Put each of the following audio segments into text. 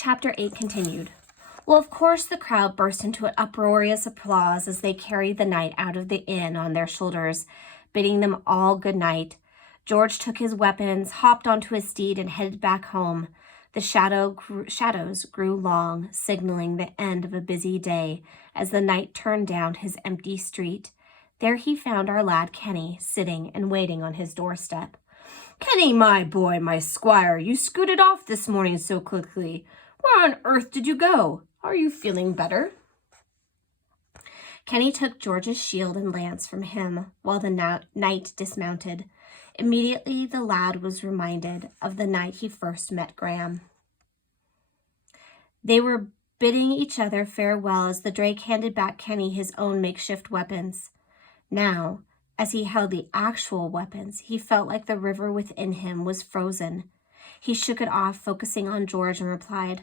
Chapter 8 continued. Well, of course, the crowd burst into an uproarious applause as they carried the knight out of the inn on their shoulders, bidding them all good night. George took his weapons, hopped onto his steed, and headed back home. The shadows grew long, signaling the end of a busy day as the knight turned down his empty street. There he found our lad Kenny, sitting and waiting on his doorstep. "Kenny, my boy, my squire, you scooted off this morning so quickly. Where on earth did you go? Are you feeling better?" Kenny took George's shield and lance from him while the knight dismounted. Immediately, the lad was reminded of the night he first met Graham. They were bidding each other farewell as the Drake handed back Kenny his own makeshift weapons. Now, as he held the actual weapons, he felt like the river within him was frozen. He shook it off, focusing on George, and replied,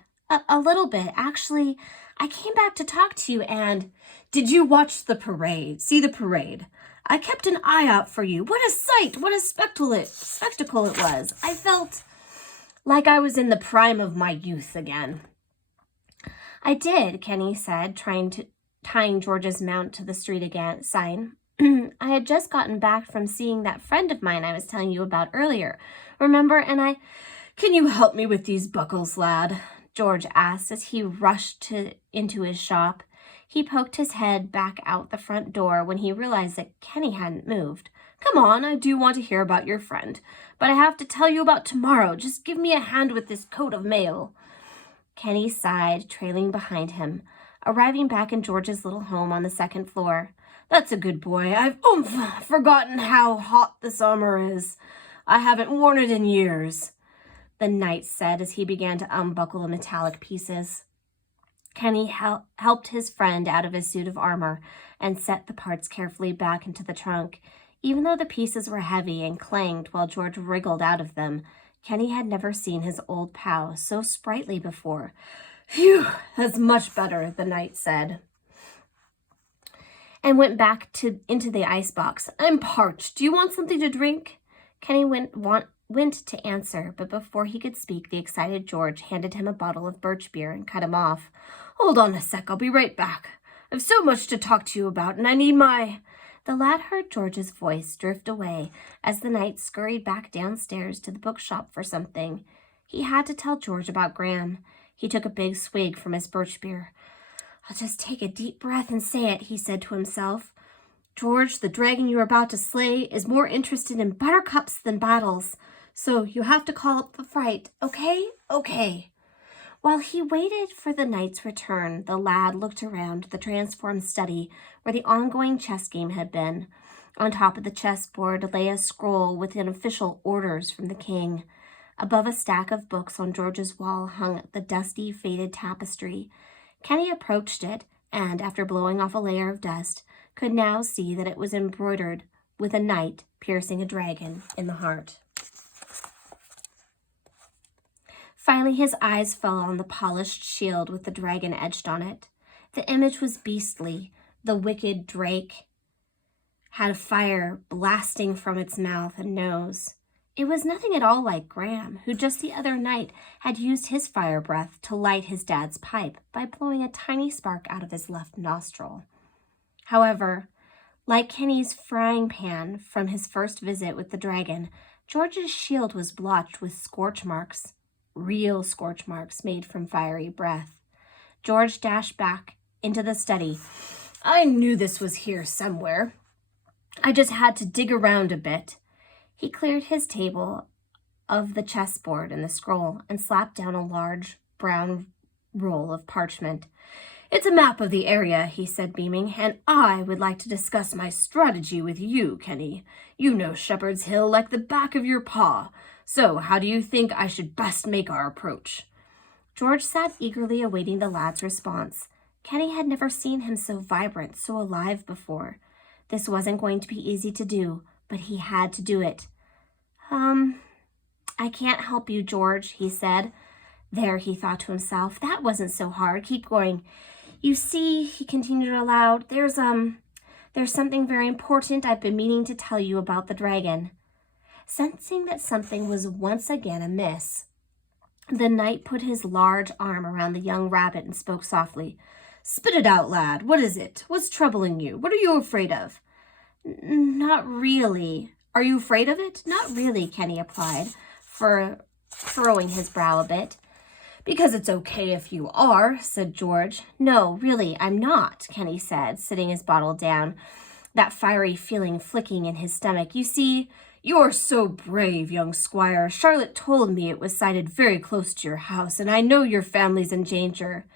A little bit. Actually, I came back to talk to you and... Did you watch the parade? See the parade? I kept an eye out for you. What a sight! What a spectacle it was. I felt like I was in the prime of my youth again. I did, Kenny said, tying George's mount to the street again sign. I had just gotten back from seeing that friend of mine I was telling you about earlier. Remember? And Can you help me with these buckles, lad? George asked as he rushed into his shop. He poked his head back out the front door when he realized that Kenny hadn't moved. Come on, I do want to hear about your friend, but I have to tell you about tomorrow. Just give me a hand with this coat of mail. Kenny sighed, trailing behind him, arriving back in George's little home on the second floor. That's a good boy. I've forgotten how hot the summer is. I haven't worn it in years, the knight said as he began to unbuckle the metallic pieces. Kenny helped his friend out of his suit of armor and set the parts carefully back into the trunk. Even though the pieces were heavy and clanged while George wriggled out of them, Kenny had never seen his old pal so sprightly before. Phew, that's much better, the knight said, and went back into the icebox. I'm parched. Do you want something to drink? Kenny went to answer, but before he could speak, the excited George handed him a bottle of birch beer and cut him off. Hold on a sec, I'll be right back. I've so much to talk to you about, and I need my... The lad heard George's voice drift away as the knight scurried back downstairs to the bookshop for something. He had to tell George about Graham. He took a big swig from his birch beer. I'll just take a deep breath and say it, he said to himself. George, the dragon you are about to slay is more interested in buttercups than battles, so you have to call up the fright, okay? Okay. While he waited for the knight's return, the lad looked around the transformed study where the ongoing chess game had been. On top of the chessboard lay a scroll with official orders from the king. Above a stack of books on George's wall hung the dusty, faded tapestry. Kenny approached it and, after blowing off a layer of dust, could now see that it was embroidered with a knight piercing a dragon in the heart. Finally, his eyes fell on the polished shield with the dragon etched on it. The image was beastly. The wicked drake had fire blasting from its mouth and nose. It was nothing at all like Graham, who just the other night had used his fire breath to light his dad's pipe by blowing a tiny spark out of his left nostril. However, like Kenny's frying pan from his first visit with the dragon, George's shield was blotched with scorch marks. Real scorch marks made from fiery breath. George dashed back into the study. I knew this was here somewhere. I just had to dig around a bit. He cleared his table of the chessboard and the scroll and slapped down a large brown roll of parchment. It's a map of the area, he said, beaming, and I would like to discuss my strategy with you, Kenny. You know Shepherd's Hill like the back of your paw. So, how do you think I should best make our approach? George sat eagerly awaiting the lad's response. Kenny had never seen him so vibrant, so alive before. This wasn't going to be easy to do, but he had to do it. I can't help you, George, he said. There, he thought to himself, that wasn't so hard. Keep going. You see, he continued aloud, there's something very important I've been meaning to tell you about the dragon. Sensing that something was once again amiss, The knight put his large arm around the young rabbit and spoke softly. "Spit it out, lad. What is it? What's troubling you? What are you afraid of?" "Not really." "Are you afraid of it?" "Not really," Kenny replied, furrowing his brow a bit. "Because it's okay if you are," said George. "No, really, I'm not," Kenny said, sitting his bottle down, that fiery feeling flicking in his stomach. "You see, you're so brave, young squire. Charlotte told me it was sighted very close to your house, and I know your family's in danger."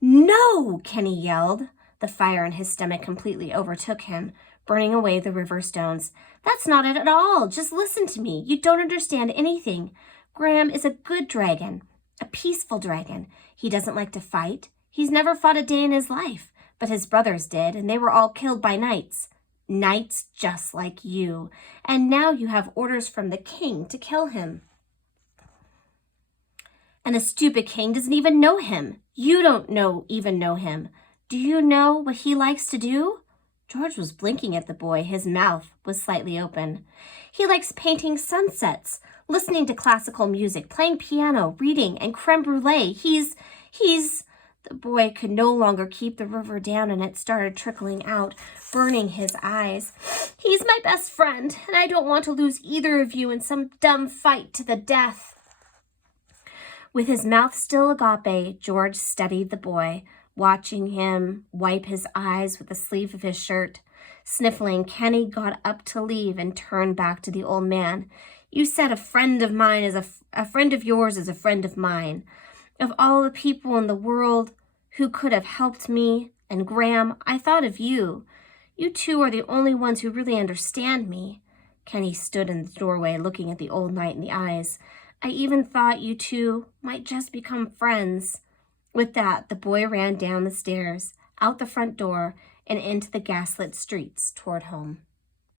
"No!" Kenny yelled. The fire in his stomach completely overtook him, burning away the river stones. "That's not it at all. Just listen to me. You don't understand anything. Graham is a good dragon, a peaceful dragon. He doesn't like to fight. He's never fought a day in his life, but his brothers did, and they were all killed by knights. Knights just like you. And now you have orders from the king to kill him. And the stupid king doesn't even know him. You don't even know him. Do you know what he likes to do?" George was blinking at the boy. His mouth was slightly open. "He likes painting sunsets, listening to classical music, playing piano, reading, and creme brulee. He's... The boy could no longer keep the river down, and it started trickling out, burning his eyes. "He's my best friend, and I don't want to lose either of you in some dumb fight to the death." With his mouth still agape, George studied the boy, watching him wipe his eyes with the sleeve of his shirt. Sniffling, Kenny got up to leave and turned back to the old man. "You said a friend of mine is a friend of yours is a friend of mine. Of all the people in the world who could have helped me and Graham, I thought of you. You two are the only ones who really understand me." Kenny stood in the doorway, looking at the old knight in the eyes. "I even thought you two might just become friends." With that, the boy ran down the stairs, out the front door, and into the gaslit streets toward home.